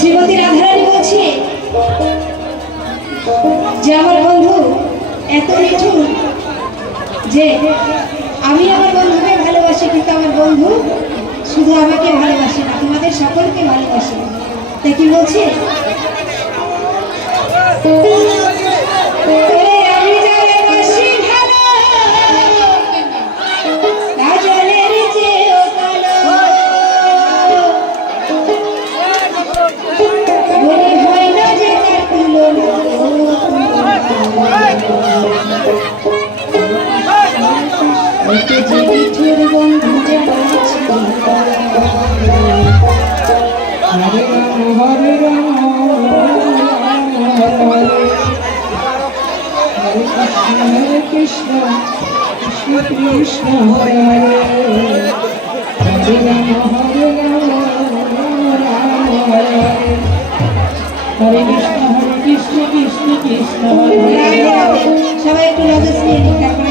শ্রীমতী রাধারানী বলছি যে আমার বন্ধু এত নিঠুর যে আমি আমার বন্ধুকে ভালোবাসি, কিন্তু আমার বন্ধু শুধু আমাকে ভালোবাসে না, তোমাদের সকলকে ভালোবাসে। তাই কি বলছে, Krishna Krishna Hare Hare Hare Rama Hare Hare Krishna Krishna Krishna Hare Hare। সবাই একটু নজর দিয়ে নিন, তারপরে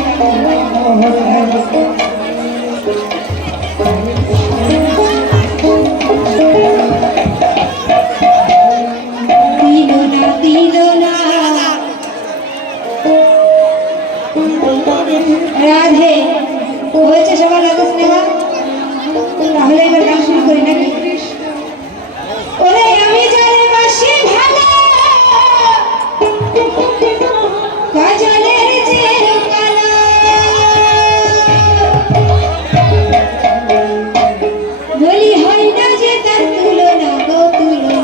রাধে হয়েছে সবার রাধা স্নেহা। তাহলে এবার গান শুরু করি নাকি? ওরে আমি জানি বাসি ভালো কাজলের যে কালো, বলি হয় না যে তার তুলনা গো তুলনা,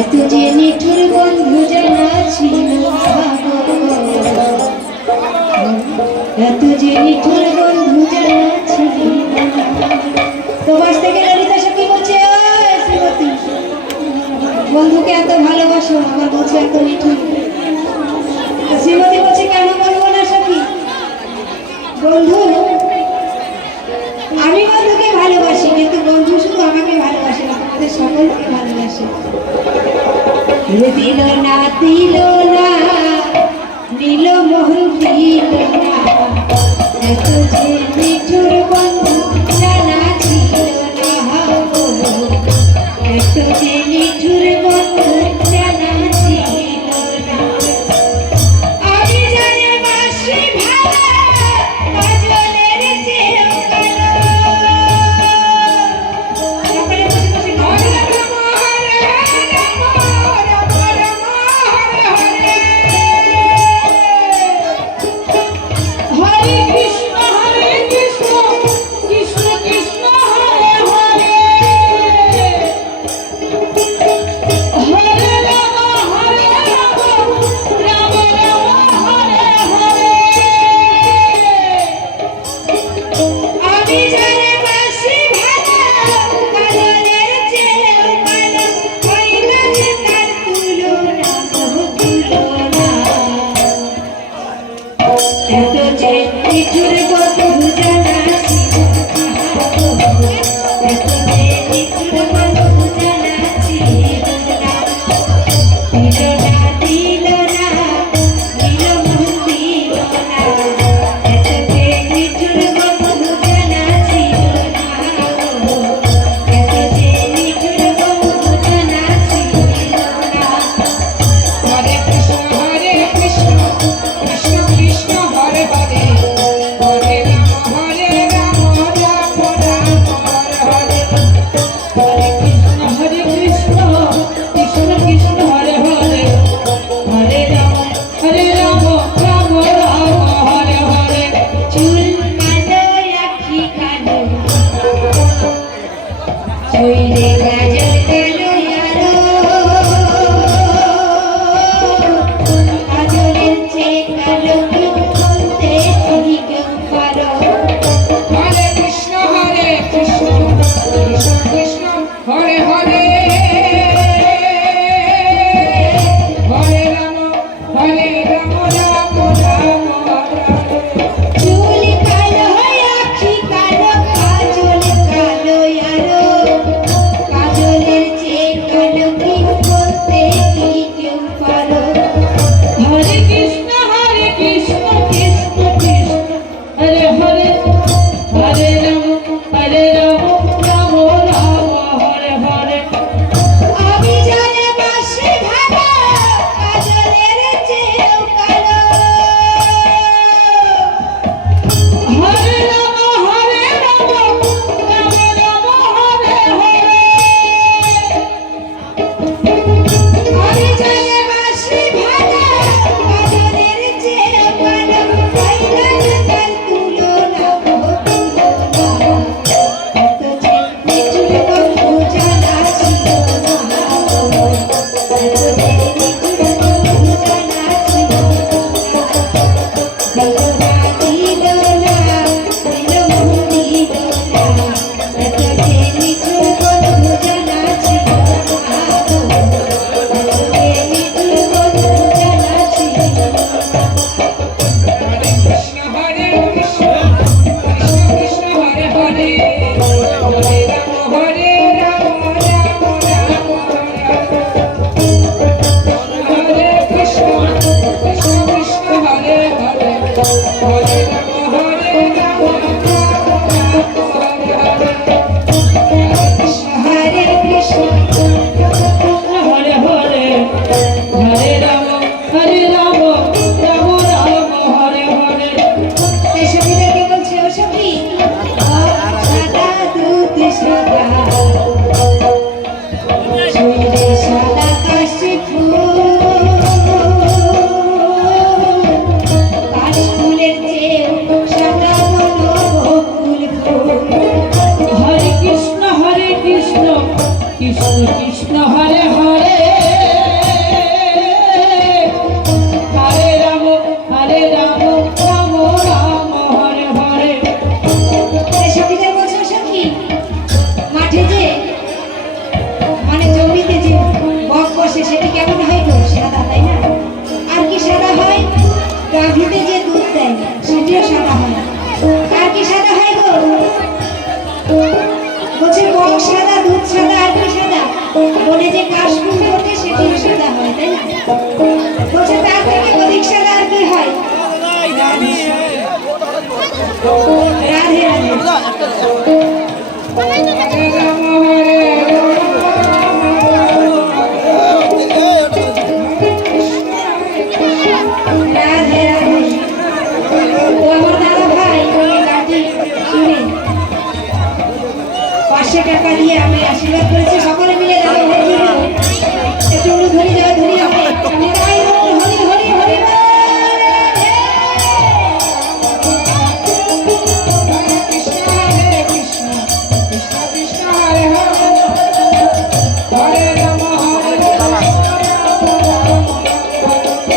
এত যে নিঠুর বন্ধু জানা ছিল, এত যে নিঠুর বন্ধু জানা ছিল। তোমার থেকে ললিতা সখী বলছে শ্রীমতী বন্ধুকে এত ভালোবাসো, আবার বলছে এত নিঠুর। শ্রীমতী বলছে কেন বলবো না সখী, বন্ধু আমি বন্ধুকে ভালোবাসি, কিন্তু বন্ধু শুধু আমাকে ভালোবাসে না, তোমাদের সকলকে ভালোবাসে। দিল না দিল না নীল মোহন দিল না, এত টাকা দিয়ে আমি আশীর্বাদ করেছি, সকলে মিলে দেবো হরি বল। একটু ধরি যাওয়া ধরি হবে নিতাই গৌর হরি হরি হরি বল।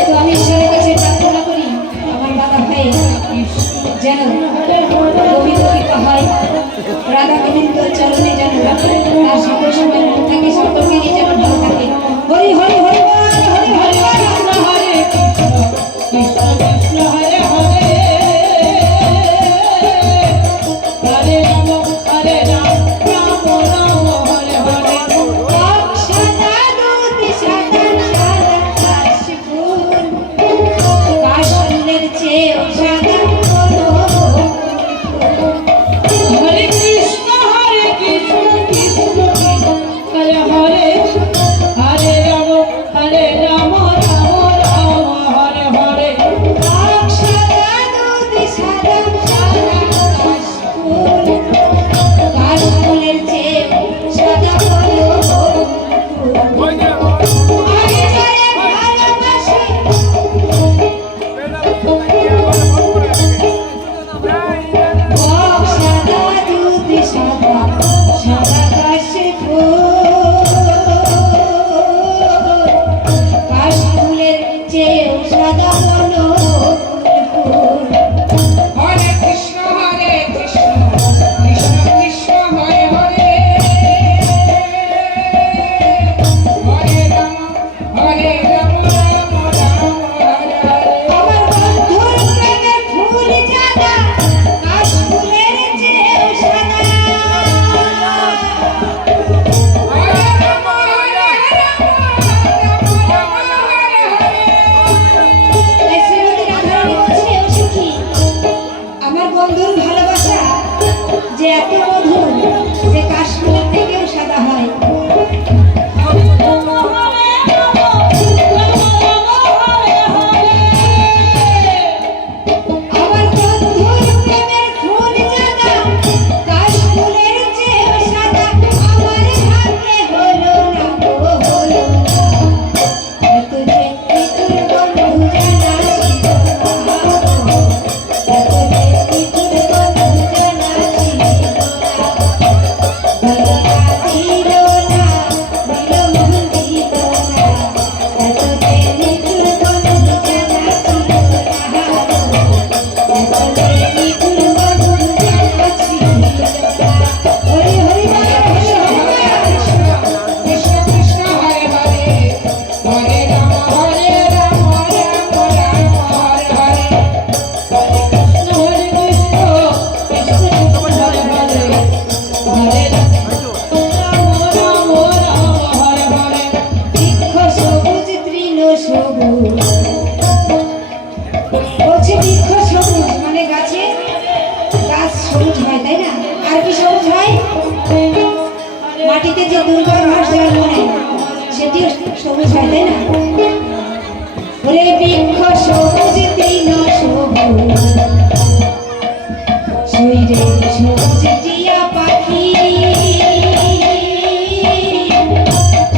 তো আমি ঈশ্বরের কাছে প্রার্থনা করি আমার দাদা ভাই যেন গোবিন্দ কৃপা হয়, রাধা গোবিন্দ চরণে যেন তার সকল সময় মন থাকে, সকলকে নিয়ে যেন ভালো থাকে। হরি হরি হরি বল, হরি হরি বল। হরে কৃষ্ণ কৃষ্ণ কৃষ্ণ হরে হরে হরে রাম রাম রাম হরে হরে অক্ষতা দুতি সাদা সাদা কাশফুল, কাশফুলের চেয়েও সাদা কোনো ফুল। হরে কৃষ্ণ কৃষ্ণ কৃষ্ণ হরে হরে হরে রাম রাম রাম হরে হরে অক্ষতা দুতি সাদা সাদা কাশফুল, কাশফুলের চেয়েও সাদা কোনো ফুল। আমি যারে ভালোবাসি সাদা দুধ সাদা সাদা কাশফুলের চেয়েও সাদা কোনো ফুল। হরে কৃষ্ণ কৃষ্ণ কৃষ্ণ হরে হরে হরে রাম রাম রাম হরে হরে আমার বন্ধুর প্রেমের ফুল সাদা, কাশফুলের চেয়েও সাদা। তাই শ্রীমতী রাধারানী বলছে, ও সখী, আমার বন্ধুর ভালোবাসা যে এত মধুর যে কাশফুলের থেকেও সাদা হয়। আমার বন্ধুর প্রেমের ফুল সাদা, কাশফুলের চেয়েও সাদা। আমার ভাগ্যে হলো না গো, হলো না। এত যে নিঠুর বন্ধু জানা ছিল না গো, এত যে নিঠুর বন্ধু জানা ছিল না। দিল না, দিল মন দিল না, এত যে নিঠুর বন্ধু জানা ছিল না গো, এত যে নিঠুর বন্ধু জানা ছিল না। হরি হরি বল, হরি হরি বল। কৃষ্ণ কৃষ্ণ হরে হরে হরে রাম রাম রাম হরে হরে হরে কৃষ্ণ কৃষ্ণ কৃষ্ণ হরে হরে হরে রাম রাম হরে হরে বৃক্ষ সবুজ তৃণ সবুজ, বলছে বৃক্ষ সবুজ মানে গাছে গাছ সবুজ হয়, তাই না? আর কি সবুজ হয়? মাটিতে যে দুর্গম ঘাস জন্ম নেয় সেটিও সবুজ হয়, তাই না? বলে বৃক্ষ সবুজ তৃণ সবুজ, শরীরে সবুজ টিয়া পাখি,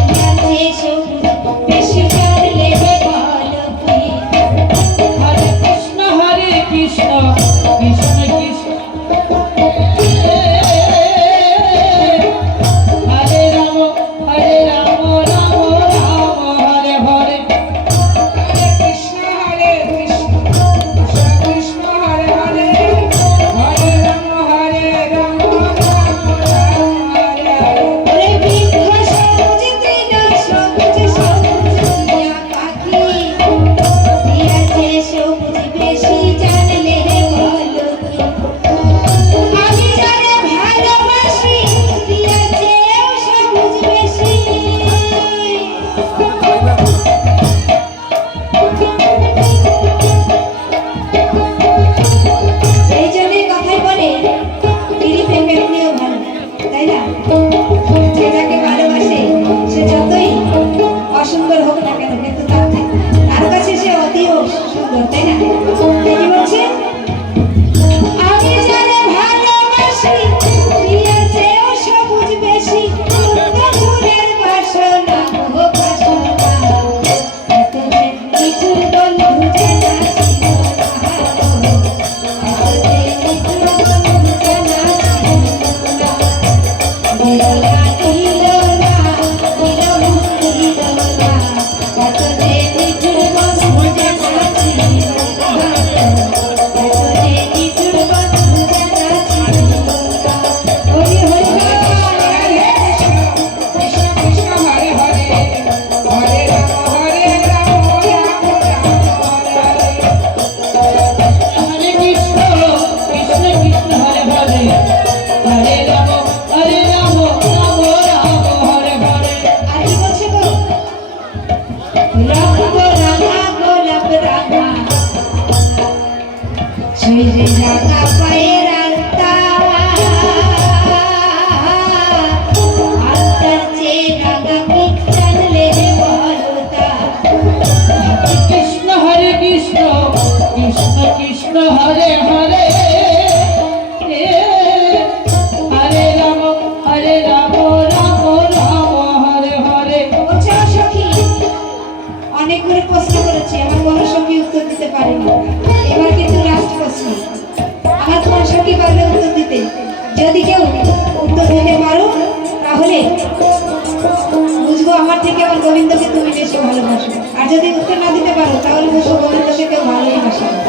টিয়াতে সবুজ বেশি জানলে ভালো কি। হরে কৃষ্ণ কৃষ্ণ কৃষ্ণ হরে রাম রাম রাম হরে হরে হরে কৃষ্ণ কৃষ্ণ কৃষ্ণ কৃষ্ণ হরে হরে হরে রাম রাম রাম হরে হরে ওরে বৃক্ষ সবুজ তৃণ সবুজ, সবুজ টিয়া পাখি, টিয়াতে সবুজ বেশি জানলে ভালো কি। আমি যারে ভালোবাসি টিয়াতেও সবুজ বেশি। এই জন্যই কথাই বলে পিড়ি প্রেমে প্রিয় ভালো, তাই না? যে যাকে ভালোবাসে সে যতই অসুন্দর হোক না কেন, কিন্তু তার কাছে সে অতি সুন্দর, তাই না? কি বলছে? আমি যারে ভালোবাসি টিয়াতেও সবুজ বেশি। সেই যে রাঙা পায়ের আলতা আলতার চেয়ে রাঙা পিঠ টানলে বলতা কৃষ্ণ হরে কৃষ্ণ কৃষ্ণ কৃষ্ণ হরে হরে হরে রাম রাম রাম হরে হরে। বলছে ও সখী, অনেকগুলো প্রশ্ন করেছি, আমার কোনো সখী উত্তর দিতে পারেনি। এবার কিন্তু লাস্ট প্রশ্ন, আমার কোন সখী পারবে উত্তর দিতে? যদি কেউ উত্তর দিতে পারো তাহলে বুঝবো আমার থেকে আমার গোবিন্দকে তুমি বেশি ভালোবাসো, আর যদি উত্তর না দিতে পারো তাহলে বুঝবো গোবিন্দকে কেউ ভালোই বাসে না।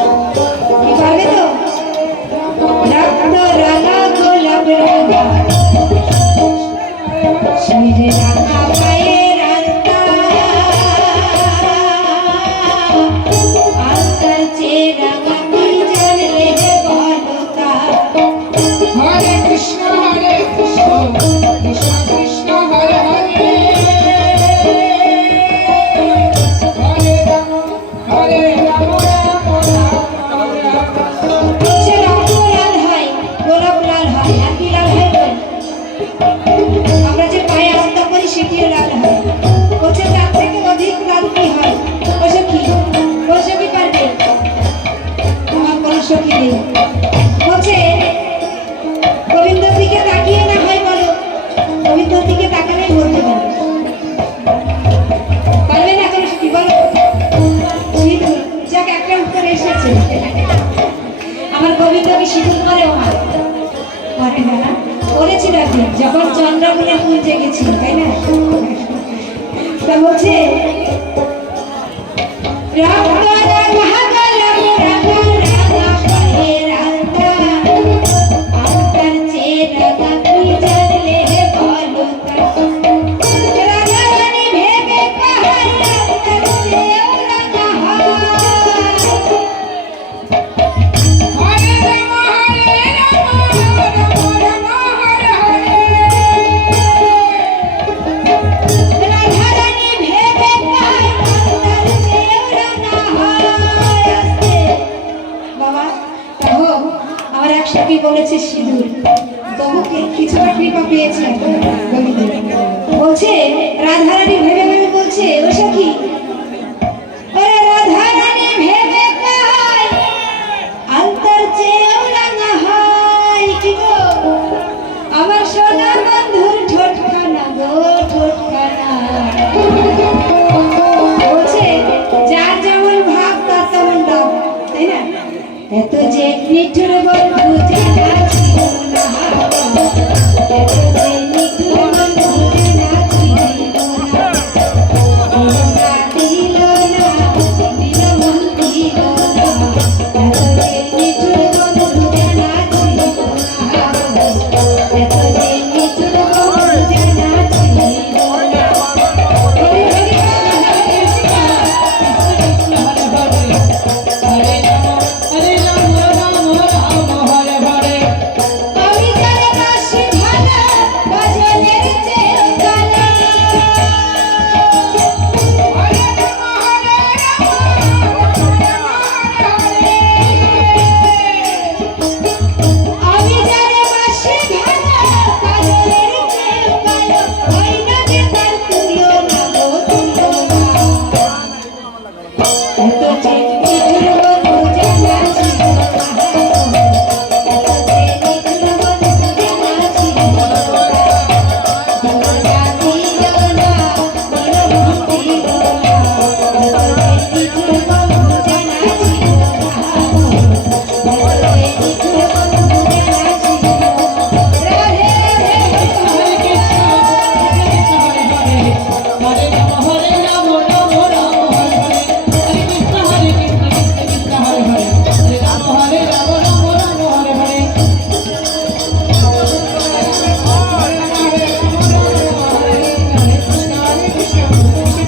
কি পারবে তো? রক্ত রাঙা গোলাপ রাঙা শিরে রাঙা পায়ের আলতা আলতার চেয়ে রাঙা তুই জানলে বলতা হরে কৃষ্ণ কৃষ্ণ কৃষ্ণ হরে হরে হরে রাম সে রক্ত লাল হয়, গোলাপ লাল হয়, আর কি লাল হয় বল? আমরা যে পায়ে আলতা করি সেটিও লাল হয়। বলছে তার থেকে অধিক লাল কি হয়? বলছে কি? বলছে কি পারবে? আমার কোনো সখী নেই। বলছে গোবিন্দর দিকে তাকিয়ে না হয় বলো, গোবিন্দর দিকে তাকালেই বলতে পারবে। পারবে না কোনো সখী বলো? সিঁদুর, যাক একটা উত্তর এসেছে। আমার গোবিন্দকে সিঁদুর করে আমার করে না, করেছিল একদিন যখন চন্দ্রমুনে পুজে গেছিল, তাই না? তা বলছে রক্ত রাঙা গোলাপ রাঙা রাঙা পায়ের আলতা আলতার চেয়ে রাঙা তুই জানলে বলতা রাঙা রানী ভেবে পাহাড় আলতার চেয়েও রাঙা হয়। হরে রাম রাম হরে হরে। রাধারানী ভেবে পায় আলতার চেয়েও রাঙা হয়। আস্তে বাবা, তাহো আমার এক সখী বলেছে সিঁদুর, তবুকে কিছুটা কৃপা পেয়েছে এখন গোবিন্দ। বলছে রাধারানী ভেবে ভেবে বলছে ও সখী, ওরে রাধারানী ভেবে পায় আলতার চেয়েও রাঙা হয়। কি গো আমার সোনা বন্ধুর ঠোঁটখানা গো ঠোঁটখানা। বলছে যার যেমন ভাব তার তেমন লাভ, তাই না? এত যে নিঠুর বন্ধু জানা ছিল না।